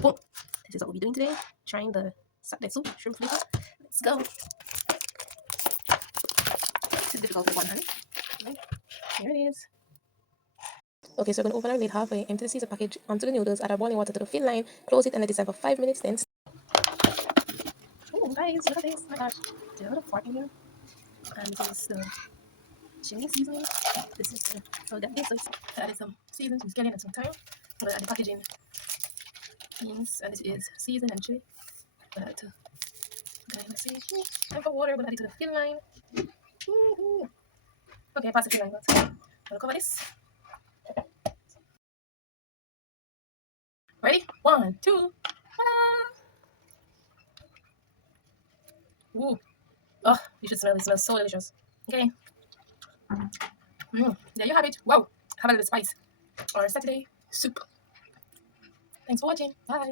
Boom. This is what we'll be doing today. Trying the Satdeh soup, shrimp flavor. Let's go. This is difficult with one hand. Okay. Here it is. Okay, so we're going to open our lid halfway, empty the Caesar package onto the noodles, add our boiling water to the fill line, close it, and let it stand for 5 minutes. Then, oh guys, look at this! Oh my gosh, there's a little fork in here, and this is the chili seasoning. This is the so that this is added some seasoning, some scallion, and some thyme. I'm gonna add the packaging beans, and this is season and chili. I'm gonna add it to let's see, time for water. I'm gonna add it to the fill line. Okay, pass the fill line. I'm gonna cover this. Ready? 1, 2. Ooh. Oh, you should smell it. It smells so delicious. Okay. There you have it. Wow. Have a little spice. Or Saturday soup. Thanks for watching. Bye.